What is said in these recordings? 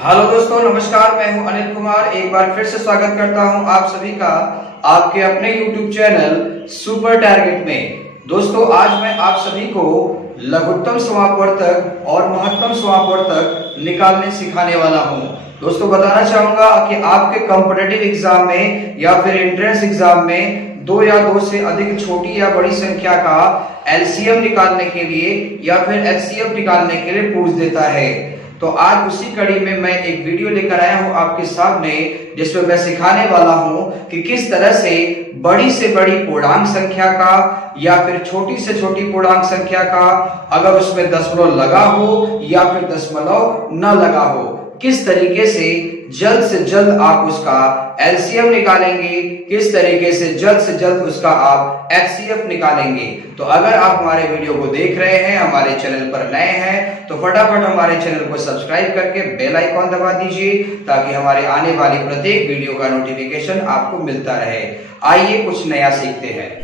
Hello दोस्तों, नमस्कार। मैं हूं अनिल कुमार। एक बार फिर से स्वागत करता हूं आप सभी का आपके अपने YouTube चैनल सुपर टारगेट में। दोस्तों, आज मैं आप सभी को लघुत्तम समापवर्तक और महत्तम समापवर्तक निकालने सिखाने वाला हूं। दोस्तों, बताना चाहूंगा कि आपके कॉम्पिटिटिव एग्जाम में या फिर एंट्रेंस एग्जाम में दो या दो से अधिक छोटी या बड़ी संख्या का एलसीएम निकालने के लिए या फिर एचसीएफ निकालने के लिए पूछ देता है। तो आज उसी कड़ी में मैं एक वीडियो लेकर आया हूं आपके सामने, जिसमें मैं सिखाने वाला हूं कि किस तरह से बड़ी पूर्णांक संख्या का या फिर छोटी से छोटी पूर्णांक संख्या का, अगर उसमें दशमलव लगा हो या फिर दशमलव न लगा हो, किस तरीके से जल्द आप उसका एलसीएम निकालेंगे, किस तरीके से जल्द उसका आप एचसीएफ निकालेंगे। तो अगर आप हमारे वीडियो को देख रहे हैं, हमारे चैनल पर नए हैं, तो फटाफट हमारे चैनल को सब्सक्राइब करके बेल आइकॉन दबा दीजिए ताकि हमारे आने वाली प्रत्येक वीडियो का नोटिफिकेशन आपको मिलता रहे। आइए कुछ नया सीखते हैं।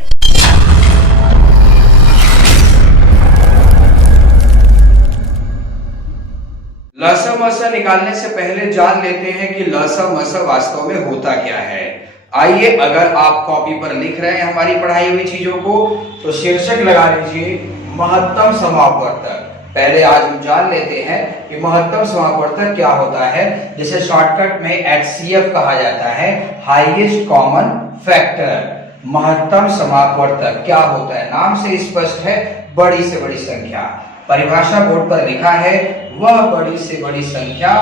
लसा मसा निकालने से पहले जान लेते हैं कि लसा मसा वास्तव में होता क्या है। आइए, अगर आप कॉपी पर लिख रहे हैं हमारी पढ़ाई हुई चीजों को, तो शीर्षक लगा लीजिए महत्तम समापवर्तक। पहले आज हम जान लेते हैं कि महत्तम समापवर्तक क्या होता है, जिसे शॉर्टकट में एचसीएफ कहा जाता है, हाईएस्ट कॉमन फैक्टर। महत्तम समापवर्तक क्या होता है, नाम से स्पष्ट है, बड़ी से बड़ी संख्या। परिभाषा बोर्ड पर लिखा है, वह बड़ी से बड़ी संख्या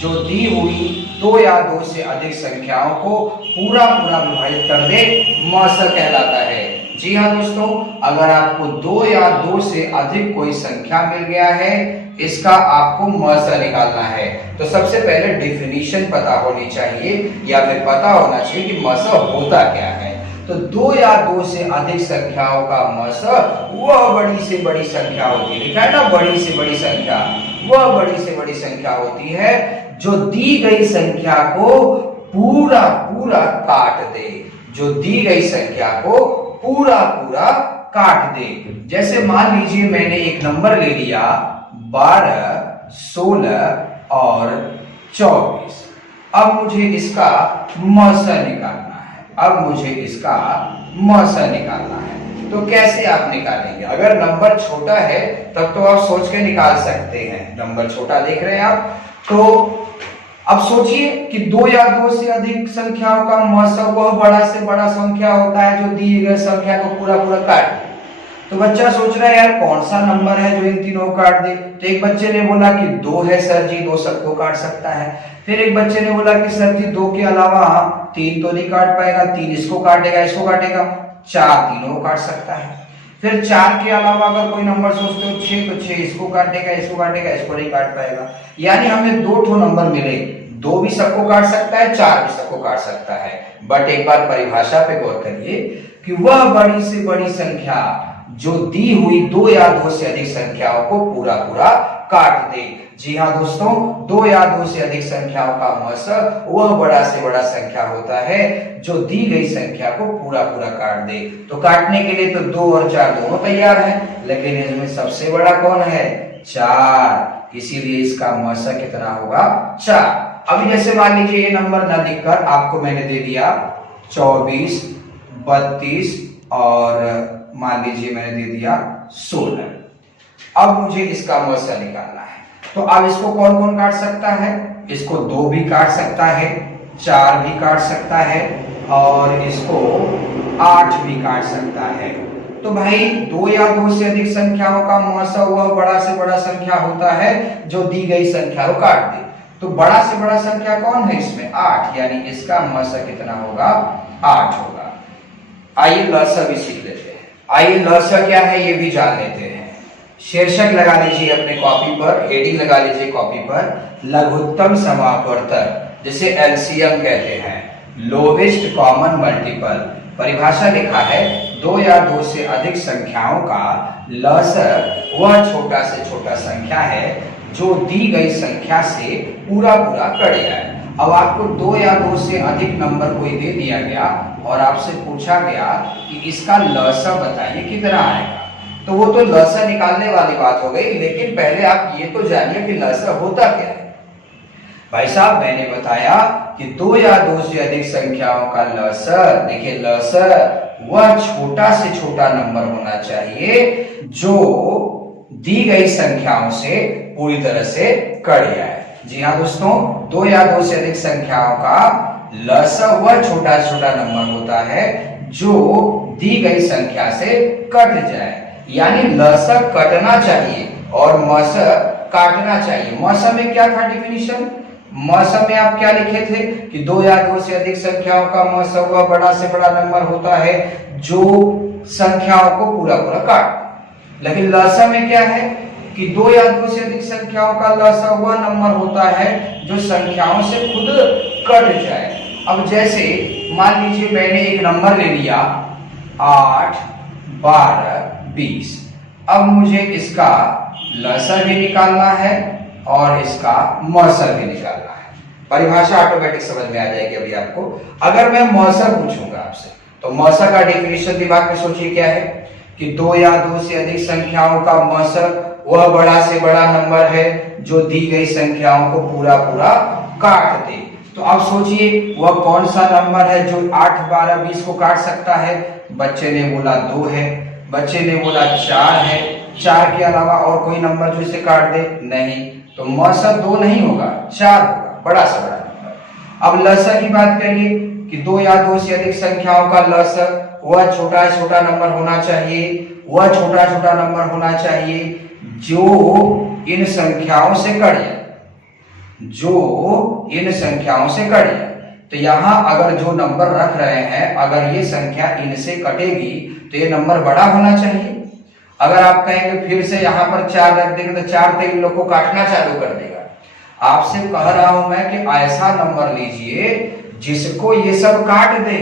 जो दी हुई दो या दो से अधिक संख्याओं को पूरा विभाजित कर दे, मसा कहलाता है। जी हाँ दोस्तों, अगर आपको दो या दो से अधिक कोई संख्या मिल गया है, इसका आपको मसा निकालना है। तो सबसे पहले डेफिनेशन पता होनी चाहिए या फिर पता होना चाहिए कि मसा होता क्या है। तो दो या दो से अधिक संख्याओं का मसा वह बड़ी से बड़ी संख्या होती है। लिखा है ना, बड़ी से बड़ी संख्या, वह बड़ी से बड़ी संख्या होती है जो दी गई संख्या को पूरा काट दे, जो दी गई संख्या को पूरा काट दे। जैसे मान लीजिए मैंने एक नंबर ले लिया 12, 16 और 24। अब मुझे इसका मसा निकालना है। तो कैसे आप निकालेंगे? अगर नंबर छोटा है तब तो आप सोच के निकाल सकते हैं। नंबर छोटा देख रहे हैं आप, तो अब सोचिए कि दो या दो से अधिक संख्याओं का मसा वह बड़ा से बड़ा संख्या होता है जो दी गई संख्या को पूरा काट दे। तो बच्चा सोच रहा है, यार कौन सा नंबर है जो इन तीनों को काट दे? तो एक बच्चे ने बोला कि 2 है सर जी, 2 सबको काट सकता है। फिर एक बच्चे ने बोला कि सर जी 2 के अलावा 3 तो नहीं काट पाएगा, 3 इसको काटेगा, 4 तीनों को काट सकता है। फिर 4 के अलावा अगर कोई नंबर सोचते हो 6, तो 6 इसको काटेगा, इसको नहीं काट पाएगा। यानी हमें 2 नंबर मिले, 2 भी सबको काट सकता है, 4 भी सबको काट सकता है। बट एक बार परिभाषा पे गौर करिए कि वह बड़ी से बड़ी संख्या जो दी हुई दो या दो से अधिक संख्याओं को पूरा काट दे। जी हाँ दोस्तों, दो या दो से अधिक संख्याओं का मसा वह बड़ा से बड़ा संख्या होता है जो दी गई संख्या को पूरा काट दे। तो काटने के लिए तो 2 और 4 दोनों तैयार हैं, लेकिन इसमें सबसे बड़ा कौन है? 4। इसीलिए इसका मसा कितना होगा? 4। अभी जैसे मान लीजिए ये नंबर ना दिखकर आपको मैंने दे दिया 24, 32 और मान लीजिए मैंने दे दिया 16। अब मुझे इसका मसा निकालना है। तो अब इसको कौन काट सकता है? इसको 2 भी काट सकता है, 4 भी काट सकता है और इसको 8 भी काट सकता है। तो भाई 2 या 2 से अधिक संख्याओं का मसा वह बड़ा से बड़ा संख्या होता है जो दी गई संख्या को काट दे। तो बड़ा से बड़ा संख्या कौन है इसमें? 8। यानी इसका मसा कितना होगा? 8 होगा। आइए लसा भी सीख लेते हैं। आइए लसा क्या है ये भी जान लेते हैं। शीर्षक लगा लीजिए अपने कॉपी पर, हेडिंग लगा लीजिए कॉपी पर, लघुत्तम समापवर्तक, जिसे एलसीएम कहते हैं, लोवेस्ट कॉमन मल्टीपल। परिभाषा लिखा है, 2 या 2 से अधिक संख्याओं का लसक वह छोटा से छोटा संख्या है जो दी गई संख्या से पूरा कट जाए। अब आपको 2 या 2 से अधिक नंबर कोई दे दिया गया और आपसे पूछा गया कि इसका लसा बताइए कितना आएगा, तो वो तो लसा निकालने वाली बात हो गई। लेकिन पहले आप ये तो जानिए कि लसा होता क्या है। भाई साहब मैंने बताया कि दो या दो से अधिक संख्याओं का लसर, देखिए लसर वह छोटा से छोटा नंबर होना चाहिए जो दी गई संख्याओं से पूरी तरह से कट जाए। जी हाँ दोस्तों, दो या दो से अधिक संख्याओं का लसर वह छोटा छोटा नंबर होता है जो दी गई संख्या से कट जाए, यानी लसर कटना चाहिए और मसर काटना चाहिए। मसर में क्या था डिफिनीशन? मसर में आप क्या लिखे थे कि दो या दो से अधिक संख्याओं का मसर वह बड़ा से बड़ा नंबर होता है जो संख्याओं को पूरा पूरा काट। लेकिन लसर में क्या है कि दो या दो से अधिक संख्याओं का लसर वह नंबर होता है जो संख्याओं से खुद कट जाए। अब जैसे मान लीजिए मैंने एक नंबर ले लिया 8, 12, 20। अब मुझे इसका लसर भी निकालना है और इसका मसर भी निकालना है। परिभाषा ऑटोमेटिक समझ में आ जाएगी अभी आपको। अगर मैं मसर पूछूंगा आपसे तो मसर का डेफिनेशन दिमाग में सोचिए क्या है कि दो या दो से अधिक संख्याओं का मसर वह बड़ा से बड़ा नंबर है जो दी गई संख्याओं को पूरा पूरा काट दे। तो अब सोचिए वह कौन सा नंबर है जो 8, 12, 20 को काट सकता है? बच्चे ने बोला 2 है, बच्चे ने बोला 4 है। 4 के अलावा और कोई नंबर जो इसे काट दे? नहीं। तो मसर 2 नहीं होगा, 4 होगा, बड़ा से बड़ा नंबर। अब लसर की बात करिए कि दो या दो से अधिक संख्याओं का लसर वह छोटा छोटा नंबर होना चाहिए, वह छोटा छोटा नंबर होना चाहिए जो इन संख्याओं से कट जाए, जो इन संख्याओं से कट जाए। तो यहां अगर जो नंबर रख रहे हैं अगर ये संख्या इनसे कटेगी तो ये नंबर बड़ा होना चाहिए। अगर आप कहेंगे फिर से यहाँ पर 4 रख देंगे तो 4 तो इन लोग को काटना चालू कर देगा। आपसे कह रहा हूं मैं कि ऐसा नंबर लीजिए जिसको ये सब काट दे।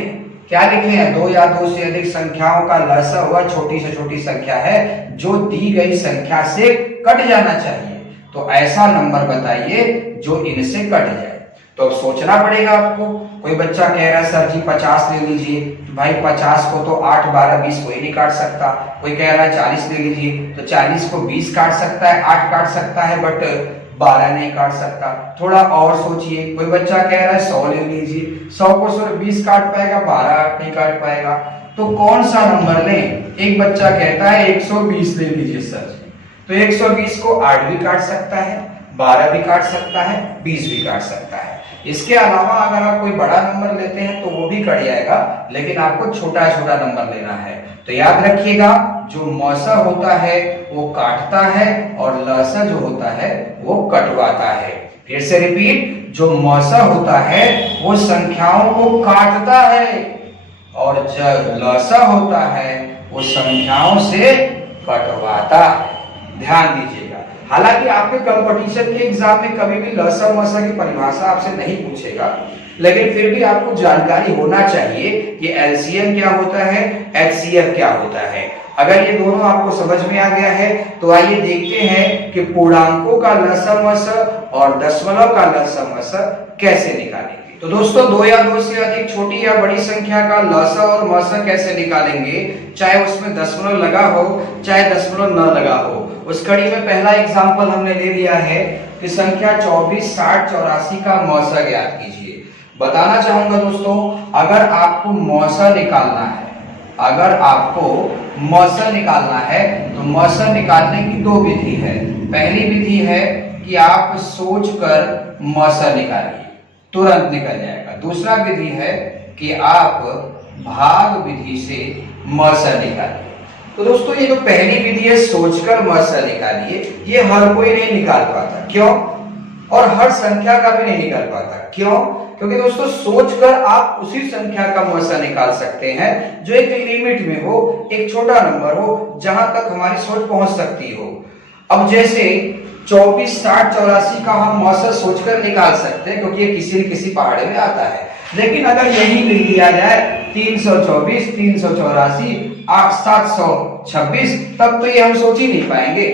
क्या लिखे हैं? दो या दो से अधिक संख्याओं का लसर वह छोटी से छोटी संख्या है जो दी गई संख्या से कट जाना चाहिए। तो ऐसा नंबर बताइए जो इनसे कट जाए। तो अब सोचना पड़ेगा आपको। कोई बच्चा कह रहा है सर जी 50 ले लीजिए, तो भाई 50 को तो 8, 12, 20 कोई नहीं काट सकता। कोई कह रहा है 40 ले लीजिए, तो 40 को 20 काट सकता है, 8 काट सकता है, बट 12 नहीं काट सकता। थोड़ा और सोचिए, कोई बच्चा कह रहा है 100 ले लीजिए, 100 को सिर्फ 20 काट पाएगा, 12 नहीं काट पाएगा। तो कौन सा नंबर लें? एक बच्चा कहता है 120 ले लीजिए सर जी, तो 120 को 8 भी काट सकता है, 12 भी काट सकता है, 20 भी काट सकता है। इसके अलावा अगर आप कोई बड़ा नंबर लेते हैं तो वो भी कट जाएगा, लेकिन आपको छोटा छोटा नंबर लेना है। तो याद रखिएगा जो मसर होता है वो काटता है और लसर जो होता है वो कटवाता है। फिर से रिपीट, जो मसर होता है वो संख्याओं को काटता है और जब लसर होता है वो संख्याओं से कटवाता है। ध्यान दीजिएगा। हालांकि आपके कंपटीशन के एग्जाम में कभी भी लसर मसर की परिभाषा आपसे नहीं पूछेगा, लेकिन फिर भी आपको जानकारी होना चाहिए कि एलसीएम क्या होता है, एचसीएफ क्या होता है। अगर ये दोनों आपको समझ में आ गया है तो आइए देखते हैं कि पूर्णांकों का लसर मसर और दशमलव का लसर मसर कैसे निकालेंगे। तो दोस्तों दो या दो से अधिक छोटी या बड़ी संख्या का लसर और मसर कैसे निकालेंगे, चाहे उसमें दशमलव लगा हो चाहे दशमलव न लगा हो। उस कड़ी में पहला एग्जाम्पल हमने ले लिया है कि संख्या 24, 60, 84 का मसर ज्ञात कीजिए। बताना चाहूंगा दोस्तों, अगर आपको मसर निकालना है, अगर आपको मसर निकालना है तो मसर निकालने की दो विधि है। पहली विधि है कि आप सोचकर मसर निकालिए, तुरंत निकल जाएगा। दूसरा विधि है कि आप भाग विधि से मसर निकालिए। तो दोस्तों ये जो पहली विधि है सोचकर मसर निकालिए, ये हर कोई नहीं निकाल पाता। क्यों? और हर संख्या का भी नहीं निकाल पाता। क्यों? क्योंकि दोस्तों सोचकर आप उसी संख्या का मसर निकाल सकते हैं जो एक लिमिट में हो, एक छोटा नंबर हो, जहां तक हमारी सोच पहुंच सकती हो। अब जैसे 24, 60, 84 का हम मसर सोचकर निकाल सकते हैं क्योंकि ये किसी न किसी पहाड़े में आता है। लेकिन अगर यही लिख दिया जाए 324, 384, 726, तब तो ये हम सोच ही नहीं पाएंगे।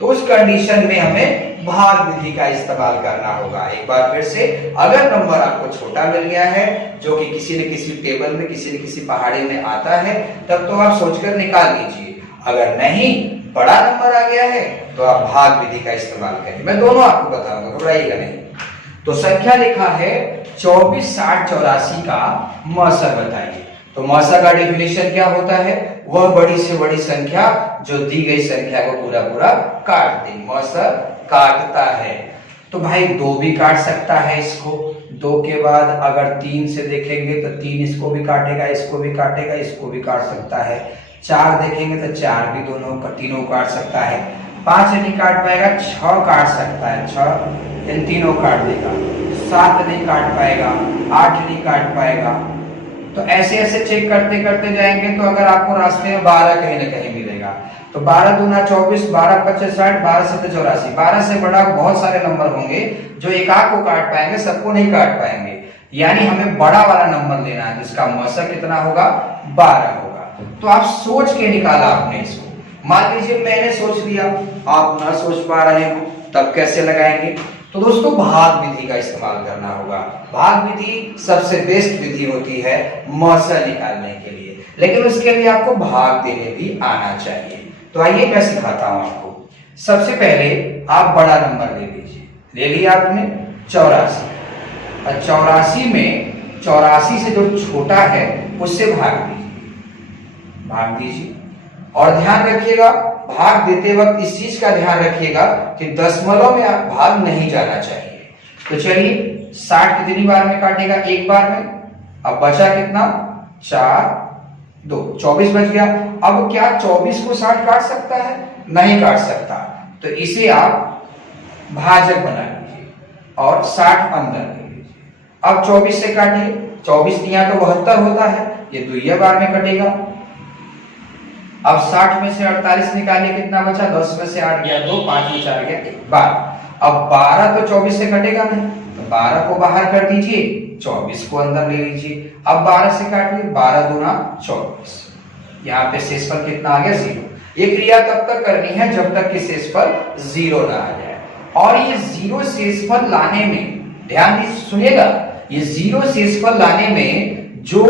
तो उस कंडीशन में हमें भाग विधि का इस्तेमाल करना होगा। एक बार फिर से, अगर नंबर आपको छोटा मिल गया है जो कि किसी न किसी टेबल में किसी न किसी पहाड़ी में आता है, तब तो आप सोचकर निकाल लीजिए। अगर नहीं बड़ा नंबर आ गया है तो आप भाग विधि का इस्तेमाल करें। मैं दोनों आपको बताऊंगा, घबराइएगा नहीं। तो संख्या लिखा है 24, 60, 84 का मौसर बताइए। तो मौसर का डेफिनेशन क्या होता है? वह बड़ी से बड़ी संख्या जो दी गई संख्या को पूरा पूरा काट दे, मौसर काटता है। तो भाई 2 भी काट सकता है इसको, 2 के बाद अगर 3 से देखेंगे तो 3 इसको भी काटेगा, इसको भी काटेगा, इसको भी काट सकता है। 4 देखेंगे तो 4 भी तीनों काट सकता है। 5 नहीं काट पाएगा, 6 काट सकता है, 6 इन तीनों काट देगा। 7 नहीं काट पाएगा, 8 नहीं काट पाएगा। तो ऐसे ऐसे चेक करते करते जाएंगे तो अगर आपको रास्ते में 12 कहीं ना कहीं मिलेगा तो 12 दूना 24, 12 पच्चीस 60, 12 से 84। 12 से बड़ा बहुत सारे नंबर होंगे जो एक आध को काट पाएंगे, सबको नहीं काट पाएंगे। यानी हमें बड़ा वाला नंबर लेना है जिसका मौसर कितना होगा? 12 होगा। तो आप सोच के निकाला आपने इसको। मान लीजिए मैंने सोच लिया, आप ना सोच पा रहे हो, तब कैसे लगाएंगे? तो दोस्तों भाग विधि का इस्तेमाल करना होगा। भाग विधि सबसे बेस्ट विधि होती है मौसर निकालने के लिए, लेकिन उसके लिए आपको भाग देने भी आना चाहिए। तो आइए मैं सिखाता हूं आपको। सबसे पहले आप बड़ा नंबर ले लीजिए, ले लिया आपने 84, और 84 में 84 से जो छोटा है उससे भाग दीजिए। और ध्यान रखिएगा, भाग देते वक्त इस चीज का ध्यान रखिएगा कि दशमलव में आप भाग नहीं जाना चाहिए। तो चलिए 60 कितनी बार में काटेगा? एक बार में। अब बचा कितना? 4, 2, 24 बच गया। अब क्या 24 को 60 काट सकता है? नहीं काट सकता। तो इसे आप भाजक बना लीजिए और 60 अंदर ले लीजिए। अब 24 से काटिए, 24 दिया तो 72 होता है, ये दुइया बार में कटेगा। अब 60 में से 48 निकालिए, कितना बचा? 10 में से 8 गया 2, 5 में 4 गया 1 बार। अब 12 तो 24 से कटेगा नहीं, तो 12 को बाहर कर दीजिए, 24 को अंदर ले लीजिए। अब 12 से काटिए, 12 दूना 24। यहाँ पे शेषफल कितना आ गया? 0। ये क्रिया तब तक करनी है जब तक कि शेषफल 0 ना आ जाए। और ये 0 शेषफल लाने में ध्यान सुनिएगा, ये 0 शेषफल लाने में जो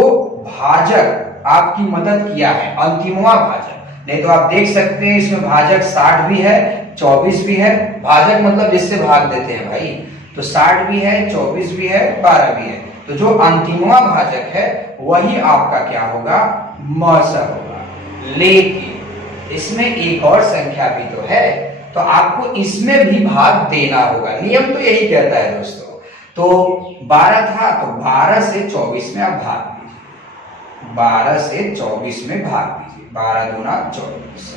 भाजक आपकी मदद किया है, अंतिमवा भाजक, नहीं तो आप देख सकते हैं इसमें भाजक 60 भी है, 24 भी है। भाजक मतलब जिससे भाग देते हैं भाई, तो 60 भी है, 24 भी है, 12 भी है। तो जो अंतिमवा भाजक है वही आपका क्या होगा? मौसर होगा। लेकिन इसमें एक और संख्या भी तो है, तो आपको इसमें भी भाग देना होगा। नियम तो यही कहता है दोस्तों। तो 12 था तो 12 से 24 में आप भाग दीजिए, 12 से 24 में भाग दीजिए, 12 दूना 24।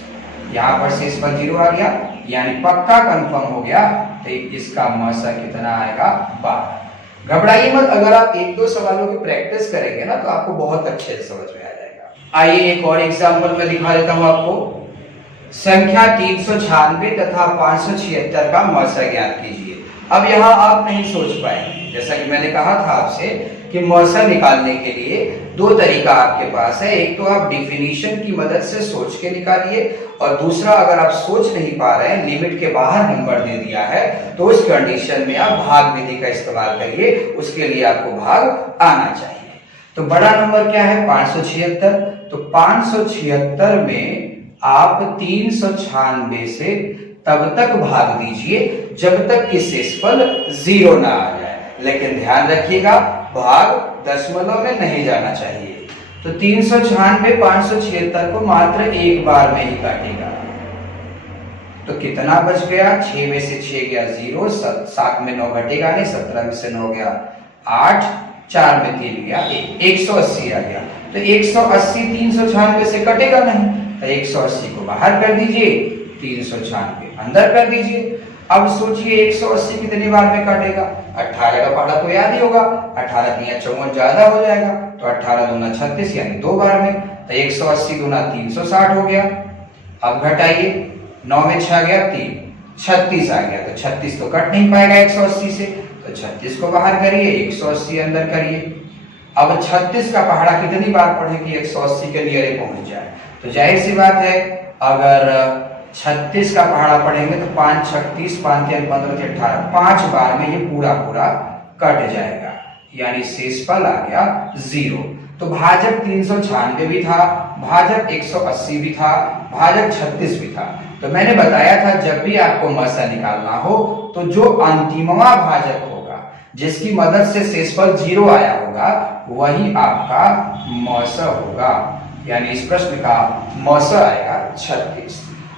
यहाँ पर शेषफल 0 आ गया, यानी पक्का कंफर्म हो गया। तो इसका मौसर कितना आएगा? 12। घबराइए मत, अगर आप 1-2 सवालों की प्रैक्टिस करेंगे ना तो आपको बहुत अच्छे से समझ में आ जाएगा। आइए एक और एग्जाम्पल में दिखा देता हूं आपको। संख्या 396 तथा 576 का मौसर ज्ञात कीजिए। अब यहाँ आप नहीं सोच पाएंगे, जैसा कि मैंने कहा था आपसे कि मौसर निकालने के लिए 2 तरीका आपके पास है। एक तो आप डिफिनीशन की मदद से सोच के निकालिए, और दूसरा अगर आप सोच नहीं पा रहे हैं, लिमिट के बाहर नंबर दे दिया है, तो उस कंडीशन में आप भाग विधि का इस्तेमाल करिए। उसके लिए आपको भाग आना चाहिए। तो बड़ा नंबर क्या है? 576। तो 576 में आप 396 से तब तक भाग दीजिए जब तक कि शेषफल 0 ना आ जाए। लेकिन ध्यान रखिएगा, भाग दशमलव में नहीं जाना चाहिए। तो 396 576 को मात्र एक बार में ही काटेगा। तो कितना बच गया? 6 में से 6 गया 0, 7 में 9 घटेगा नहीं, 17 में से 9 गया 8, 4 में 3 गया 1, 180 आ गया। तो 180 396 से कटेगा नहीं, तो 180 को बाहर कर दीजिए, 396 अंदर कर दीजिए। अब सोचिए 180 कितनी बार में काटेगा? 18 का पहाड़ा तो याद ही होगा, 18 तिया 54 ज्यादा हो जाएगा, तो 18 दूना 36 यानी 2 बार में। तो 180 दूना 360 हो गया। अब घटाइए, 9 में 6 गया 3, 36 आ गया। तो 36 तो कट नहीं पाएगा 180 से, तो 36 को बाहर करिए, 180 अंदर करिए। अब 36 का पहाड़ा कितनी बार पढ़े कि 180 के नियरे पहुंच जाए? तो जाहिर सी बात है, अगर 36 का पहाड़ा पढ़ेंगे तो 5 36 5 3 15 18, 5 बार में ये पूरा पूरा कट जाएगा, यानी शेषफल आ गया 0। तो भाजक 396 भी था, भाजक 180 भी था, भाजक 36 भी था। तो मैंने बताया था जब भी आपको मौसर निकालना हो तो जो अंतिमवा भाजक होगा, जिसकी मदद से शेषफल 0 आया होगा वही आपका मौसा होगा, यानी इस प्रश्न का मौसा आएगा 36।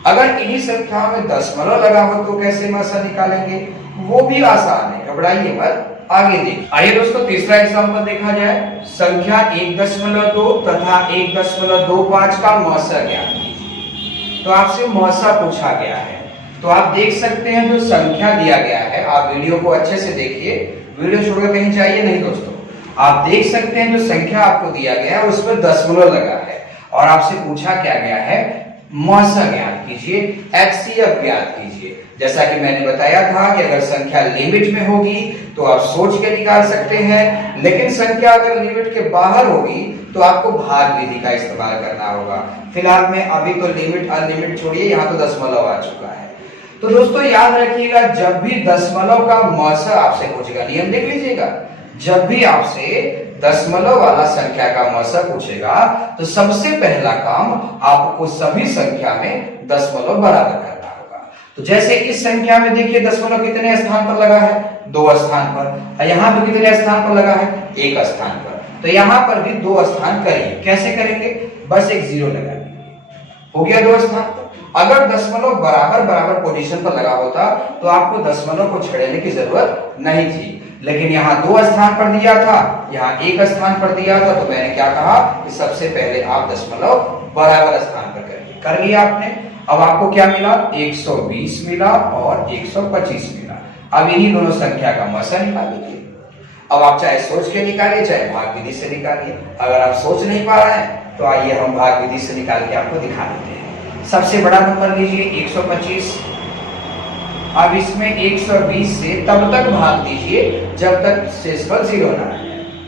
अगर इन्हीं संख्याओं में दशमलव लगा हो तो कैसे मौसा निकालेंगे, वो भी आसान है, घबराइए मत, आगे देखिए। आइए दोस्तों तीसरा एग्जांपल देखा जाए। संख्या 1.2 तथा 1.25 का मौसा ज्ञात कीजिए। तो आपसे मौसा पूछा गया है, तो आप देख सकते हैं जो संख्या दिया गया है, आप वीडियो को अच्छे से देखिए, वीडियो छोड़कर कहीं जाइए नहीं दोस्तों। आप देख सकते हैं जो संख्या आपको दिया गया है उस पर दशमलव लगा है और आपसे पूछा क्या गया है, मौसा ज्ञात कीजिए, एचसीएफ ज्ञात कीजिए। जैसा कि मैंने बताया था कि अगर संख्या लिमिट में होगी तो आप सोच के निकाल सकते हैं, लेकिन संख्या अगर लिमिट के बाहर होगी तो आपको भाग विधि का इस्तेमाल करना होगा। फिलहाल में अभी तो लिमिट अनलिमिट छोड़िए, यहाँ तो दशमलव आ चुका है। तो दोस्तों याद रखिएगा, जब भी दशमलव का मौसा आपसे पूछेगा, नियम देख लीजिएगा, जब भी आपसे दशमलव वाला संख्या का मौसा पूछेगा तो सबसे पहला काम आपको सभी संख्या में दशमलव बराबर करना होगा। तो जैसे इस संख्या में देखिए दशमलव कितने स्थान पर लगा है, 2 स्थान पर, यहाँ पर कितने स्थान पर लगा है, 1 स्थान पर, तो यहाँ पर भी 2 स्थान करिए। कैसे करेंगे, बस एक 0 लगा दीजिए, हो गया 2 स्थान पर। अगर दशमलव बराबर बराबर पोजीशन पर लगा होता तो आपको दशमलव को छेड़ने की जरूरत नहीं थी, लेकिन यहाँ 2 स्थान पर दिया था, यहाँ 1 स्थान पर दिया था, तो मैंने क्या कहा कि सबसे पहले आप दशमलव बराबर स्थान पर करिए। कर लिया आपने। अब आपको क्या मिला, 120 मिला और 125 मिला। अब इन्हीं दोनों संख्या का मौसा निकाल लीजिए। अब आप चाहे सोच के निकालिए चाहे भाग विधि से निकालिए। अगर आप सोच नहीं पा रहे हैं तो आइए हम भाग विधि से निकाल के आपको दिखा देते हैं। सबसे बड़ा नंबर लीजिए 125। अब इसमें 120 से तब तक भाग दीजिए जब तक शेषफल 0 ना आए।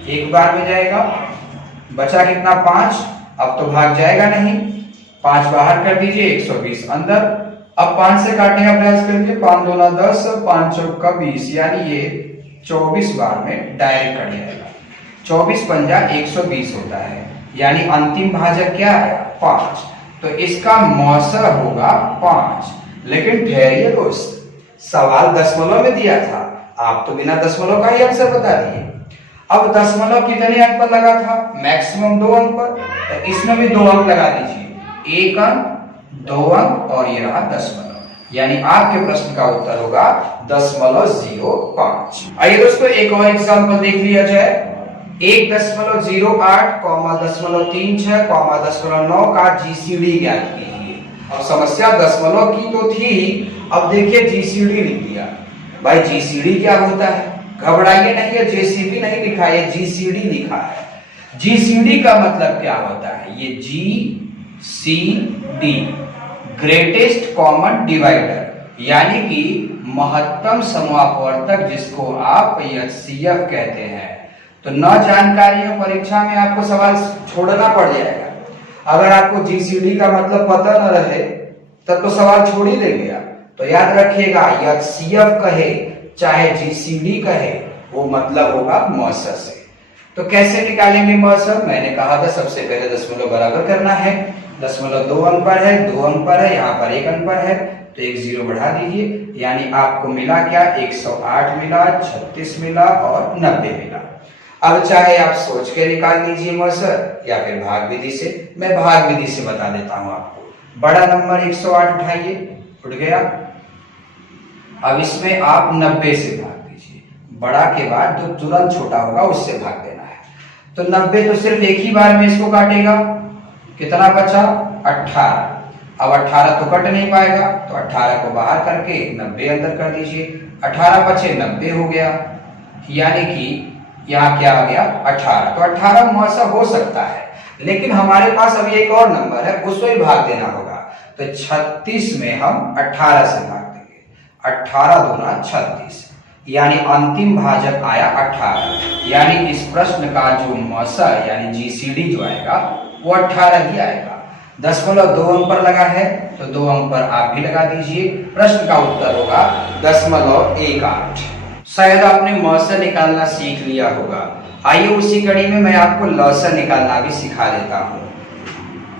एक बार में जाएगा, बचा कितना 5, अब तो भाग जाएगा नहीं, 5 बाहर कर दीजिए, 120 अंदर। अब 5 से काटने का प्रयास करिए, 5 दूना 10, 5 चौका 20, यानी ये 24 बार में डायरेक्ट कट जाएगा। 24 पंजा 120 होता है, यानी अंतिम भाजक क्या है, 5। तो इसका मौसा होगा 5। लेकिन ठहरिए दोस्त, सवाल दशमलव में दिया था, आप तो बिना दशमलव का ही आंसर बता दिए। अब दशमलव कितने अंक पर लगा था, मैक्सिमम 2 अंक पर, तो इसमें भी 2 अंक लगा दीजिए, 1 अंक, 2 अंक और ये रहा दशमलव, यानी आपके प्रश्न का उत्तर होगा 0.05। आइए दोस्तों एक और एग्जाम्पल देख लिया जाए। 1.08, 0.36, 0.9 का जीसीडी ज्ञात कीजिए। अब समस्या दशमलव की तो थी, अब देखिए जीसीडी लिख दिया। भाई जीसीडी क्या होता है, घबराइए नहीं, है जेसीबी नहीं लिखा है, जीसीडी लिखा है। जीसीडी का मतलब क्या होता है, ये जीसीडी ग्रेटेस्ट कॉमन डिवाइडर, यानी कि महत्तम समापवर्तक, जिसको आप एचसीएफ कहते हैं। तो न जानकारी हो परीक्षा में आपको सवाल छोड़ना पड़ जाएगा। अगर आपको जीसीडी का मतलब पता न रहे तब तो सवाल छोड़ ही देंगे आप। तो याद रखिएगा, एचसीएफ कहे चाहे जीसीडी कहे, वो मतलब होगा मौसा से। तो कैसे निकालेंगे मौसा, मैंने कहा था सबसे पहले दशमलव बराबर करना है। दशमलव 2 अंक पर है, 2 अंक पर है, यहाँ पर 1 अंक पर है, तो एक 0 बढ़ा दीजिए, यानी आपको मिला क्या, 108 मिला, 36 मिला और 90 मिला। अब चाहे आप सोच के निकाल लीजिए मौसा या फिर भाग विधि से। मैं भाग विधि से बता देता हूं आपको। बड़ा नंबर 108 उठाइए, उठ गया। अब इसमें आप 90 से भाग दीजिए, बड़ा के बाद जो तुरंत छोटा होगा उससे भाग देना है। तो 90 तो सिर्फ एक ही बार में इसको काटेगा, कितना बचा, 18। अब 18 तो कट नहीं पाएगा, तो 18 को बाहर करके 90 अंदर कर दीजिए, 18 बचे 90 हो गया, यानी कि यहाँ क्या आ गया, 18। तो 18 मौसा हो सकता है, लेकिन हमारे पास अभी एक और नंबर है, उसको ही भाग देना होगा। तो 36 में हम 18 से भाग देंगे, 18 दूना 36, यानी अंतिम भाजक आया 18, यानी इस प्रश्न का जो मौसा यानी जीसीडी जो आएगा वो 18 ही आएगा। दशमलव 2 अंक पर लगा है तो 2 अंक पर आप भी लगा दीजिए। प्रश्न का उत्तर होगा 0.18। शायद आपने मौसा निकालना सीख लिया होगा। आइए उसी कड़ी में मैं आपको लौसा निकालना भी सिखा देता हूँ।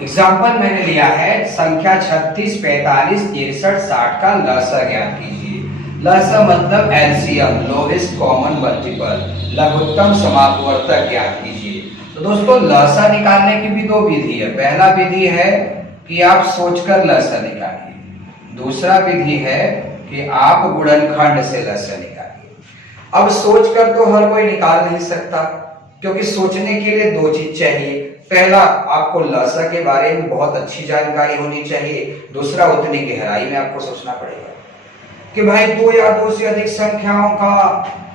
एग्जाम्पल मैंने लिया है संख्या 36, 45, 63, 60 का लौसा ज्ञात कीजिए। लसा मतलब एलसीएम, लोएस्ट कॉमन मल्टीपल, लघुत्तम समापवर्तक ज्ञात कीजिए। तो दोस्तों लसा निकालने की भी दो विधि है। पहला विधि है कि आप सोचकर लसा निकालिए, दूसरा विधि है कि आप गुणनखंड से लसा निकालिए। अब सोचकर तो हर कोई निकाल नहीं सकता, क्योंकि सोचने के लिए दो चीज चाहिए। पहला, आपको लसा के बारे में बहुत अच्छी जानकारी होनी चाहिए। दूसरा, उतनी गहराई में आपको सोचना पड़ेगा कि भाई दो या दो से अधिक संख्याओं का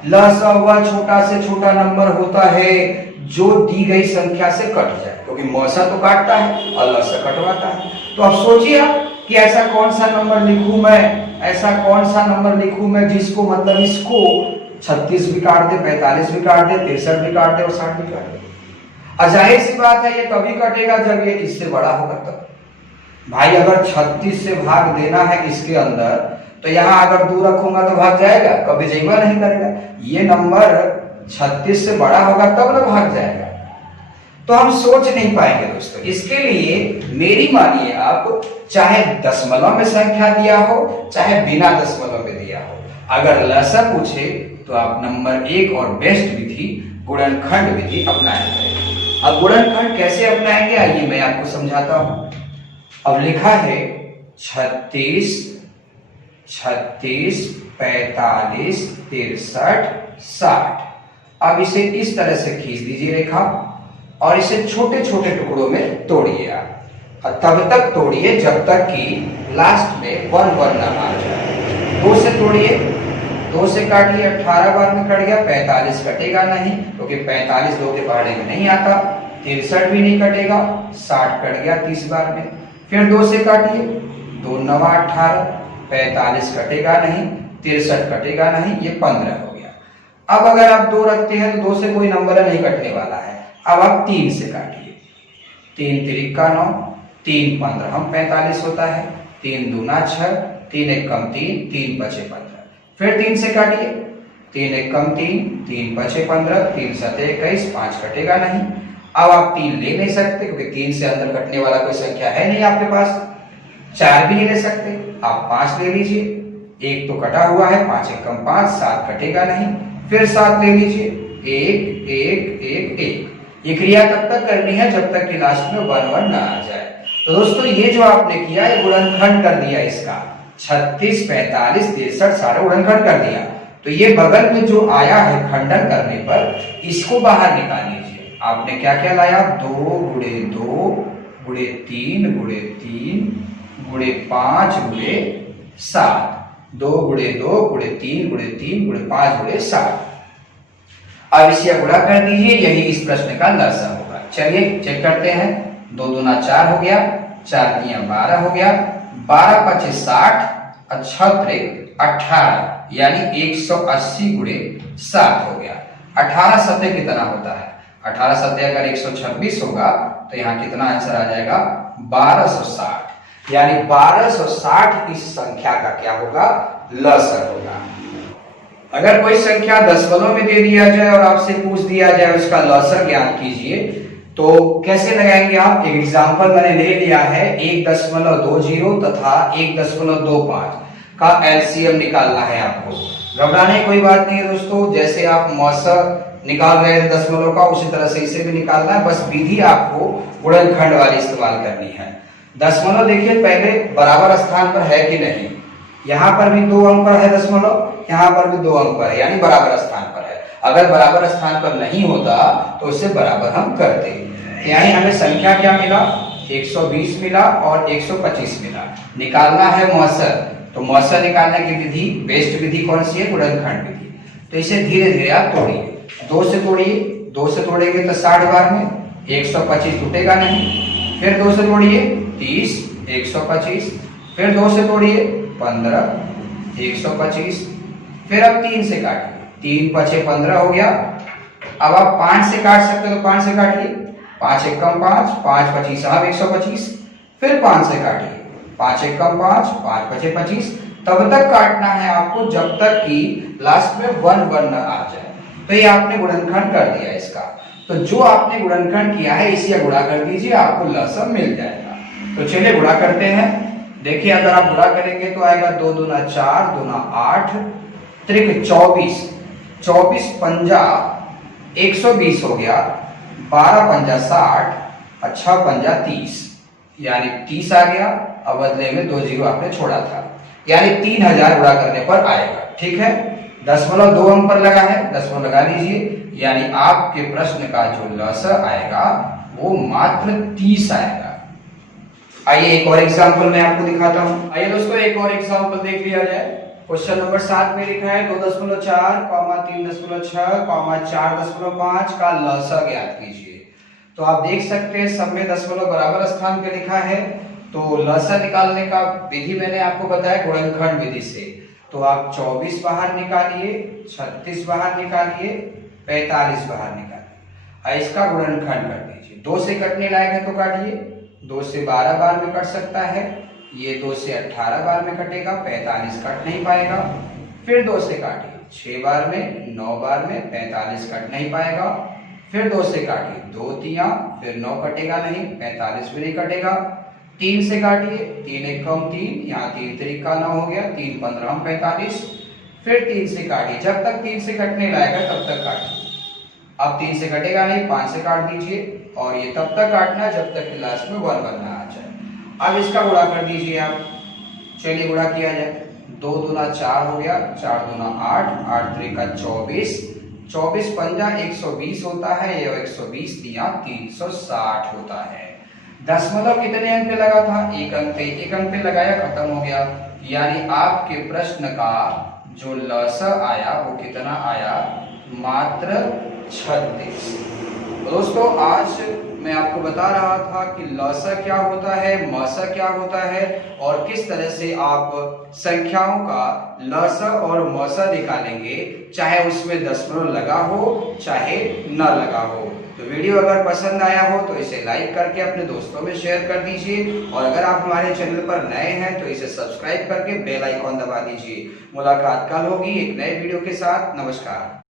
लसा वह छोटा से छोटा नंबर होता है जो दी गई संख्या से कट जाए, क्योंकि मौसा तो काटता है और लसा कटवाता है। तो अब सोचिए आप कि ऐसा कौन सा नंबर लिखूं मैं, ऐसा कौन सा नंबर लिखूं मैं जिसको मतलब इसको 36 भी काट दे, 45 भी काट दे, 63 भी काट दे और 60 भी काट दे। जाहिर सी बात है ये तभी कटेगा जब ये इससे बड़ा होगा तब। भाई अगर 36 से भाग देना है इसके अंदर, तो यहाँ अगर 2 रखूंगा तो भाग जाएगा, कभी जेबा नहीं करेगा। ये नंबर 36 से बड़ा होगा तब ना भाग जाएगा। तो हम सोच नहीं पाएंगे दोस्तों। इसके लिए मेरी मानिए आप, चाहे दशमलव में संख्या दिया हो चाहे बिना दशमलव में दिया हो, अगर लसा पूछे तो आप नंबर 1 और बेस्ट विधि गुणनखंड विधि अपनाएंगे। अब गुणनखंड कैसे अपनाएंगे आइए मैं आपको समझाता हूं। अब लिखा है 36, 45, 63, 60। अब इसे इस तरह से खींच दीजिए रेखा और इसे छोटे छोटे टुकड़ों में तोड़िए आप, और तब तक तोड़िए जब तक कि लास्ट में 1 1 ना आ जाए। 2 से तोड़िए, 2 से काटिए, 18 बार में कट गया, 45 कटेगा नहीं क्योंकि 45 2 के पहाड़े में नहीं आता। 63 भी नहीं कटेगा, 60 कट गया 30 बार में। फिर 2 से काटिए, 2 9 18, 45 कटेगा नहीं, 63 कटेगा नहीं, ये 15 हो गया। अब अगर आप 2 रखते हैं तो 2 से कोई नंबर नहीं कटने वाला है। अब आप 3 से काटिए, 3 3 का 9, 3 15 45 होता है, 3 दूना 6, 3 1 कम 3, 3 5 15। फिर 3 से काटिए, 3 1 कम 3, 3 5 15, 3 7 21, 5 कटेगा नहीं। अब आप 3 ले नहीं सकते क्योंकि 3 से अंदर कटने वाला कोई संख्या है नहीं आपके पास। 4 भी नहीं ले सकते, आप 5 ले लीजिए, 1 तो कटा हुआ है, 5 1 कम 5, 7 कटेगा नहीं। फिर 7 ले लीजिए, 1 1 1 1। ये क्रिया तब तक करनी है जब तक कि लास्ट में 1 1 ना आ जाए। तो दोस्तों ये जो आपने किया ये गुणनखंड कर दिया इसका, 36 45 63 सारा गुणनखंड कर दिया। तो ये बगल में जो आया है खंडन करने पर, इसको बाहर निकाल लीजिए। आपने क्या क्या लाया, 2 गुणे 2 गुणे 3 गुणे 3 गुणे 5 गुणे 7, 2 गुणे 2 गुणे 3 गुणे 3 गुणे 5 गुणे 7। अब इसे गुणा कर दीजिए, यही इस प्रश्न का लसा होगा। चलिए चेक करते हैं। 2 दूना 4 हो गया, 4 तिया 12 हो गया, 12 5 60 और 6 3 18, यानी 180 गुणे 7 हो गया। 18 सत्य कितना होता है, 18 सत्य अगर 126 होगा तो यहाँ कितना आंसर आ जाएगा, 1260। यानी 1260 इस संख्या का क्या होगा, लसा होगा। अगर कोई संख्या दशमलव में दे दिया जाए और आपसे पूछ दिया जाए उसका लसा ज्ञात कीजिए, तो कैसे लगाएंगे आप। एक एग्जांपल मैंने ले लिया है, 1.20 तथा 1.25 का एलसीएम निकालना है आपको। घबराने की कोई बात नहीं है दोस्तों, जैसे आप मौसा निकाल रहे हैं दशमलव का, उसी तरह से इसे भी निकालना है। बस विधि आपको गुणनखंड वाली इस्तेमाल करनी है। दशमलव देखिए पहले बराबर स्थान पर है कि नहीं, यहाँ पर भी 2 अंक पर है दशमलव, यहाँ पर भी 2 अंक पर है, यानी बराबर स्थान पर है। अगर बराबर स्थान पर नहीं होता तो उससे बराबर हम करते, यानी हमें संख्या क्या मिला, 120 मिला और 125 मिला। निकालना है मौसर, तो मौसर निकालने की विधि बेस्ट विधि कौन सी है, गुणनखंड विधि। तो इसे धीरे धीरे आप तोड़िए, 2 से तोड़िए, 2 से तोड़ेंगे तो 60 बार में 125 टूटेगा नहीं। फिर 2 से तोड़िए 30 125, फिर 2 से तोड़िए 15 125, फिर अब 3 से काटिए, 3 5 15 हो गया। अब आप 5 से काट सकते हो तो 5 से काटिए, 5 1 कम 5, 5 25 अब 125। फिर 5 से काटिए, 5 1 कम 5, 5 5 25। तब तक काटना है आपको जब तक कि लास्ट में 1 1 न आ जाए। तो ये आपने गुणनखंड कर दिया इसका। तो जो आपने गुणनखंड किया है इसे गुणा कर दीजिए, आपको लसा मिल जाएगा। तो चलिए गुणा करते हैं। देखिए अगर आप गुणा करेंगे तो आएगा 2 दूना 4 दूना 8 त्रिक 24, 24 पंजा 120 हो गया, 12 पंजा 60, 6 पंजा 30, यानी 30 आ गया। अब बदले में 2 जीरो आपने छोड़ा था, यानी 3000 गुणा करने पर आएगा। ठीक है, 0.2 अंक पर लगा है, 10 लगा दीजिए, यानी आपके प्रश्न का जो लस आएगा वो मात्र 30 आएगा। आइए एक और एग्जांपल मैं आपको दिखाता हूं। आइए दोस्तों एक और एग्जांपल देख लिया जाए। क्वेश्चन नंबर 7 में लिखा है 2.4, 3.6, 4.5 का लसा ज्ञात कीजिए। तो आप देख सकते हैं सब में दशमलव बराबर स्थान पे लिखा है। तो लसा निकालने का विधि मैंने आपको बताया गुणनखंड विधि से। तो आप 24 बाहर निकालिए, 36 बाहर निकालिए, 45 बाहर निकालिए, इसका गुणनखंड कर दीजिए। 2 से कटने लायक है तो काटिए, 2 से 12 बार में कट सकता है, ये 2 से 18 बार में कटेगा, 45 कट नहीं पाएगा। फिर 2 से काटिए, 6 बार में, 9 बार में, 45 कट नहीं पाएगा। फिर 2 से काटिए, 2 तिया, फिर 9 कटेगा नहीं, 45 भी नहीं कटेगा। 3 से काटिए, 3 एकम 3, यहाँ 3 त्रिका 9 हो गया, 3 15 45। फिर 3 से काटिए, जब तक 3 से कटने लायक है तब तक काटिए। अब 3 से कटेगा नहीं, 5 से काट दीजिए, और ये तब तक काटना जब तक कि लास्ट में 1 बनना आ जाए। अब इसका गुणा कर दीजिए आप। चलिए गुणा किया जाए। 2 दूना 4 हो गया, 4 दूना 8, 8 त्रिका 24, 24 पंजा 120 होता है, ये 120 दिया 360 होता है। दशमलव कितने अंक पे लगा था? 1 अंक पे, 1 अंक पे लगाया, खत्म हो गया। यानी आपके प्रश्न का जो लसा आया वो कितना आया? मात्र 36। दोस्तों आज मैं आपको बता रहा था कि लसा क्या होता है, मसा क्या होता है, और किस तरह से आप संख्याओं का लसा और मसा निकालेंगे, चाहे उसमें दशमलव लगा हो चाहे न लगा हो। तो वीडियो अगर पसंद आया हो तो इसे लाइक करके अपने दोस्तों में शेयर कर दीजिए, और अगर आप हमारे चैनल पर नए हैं तो इसे सब्सक्राइब करके बेल आइकॉन दबा दीजिए। मुलाकात कल होगी एक नए वीडियो के साथ। नमस्कार।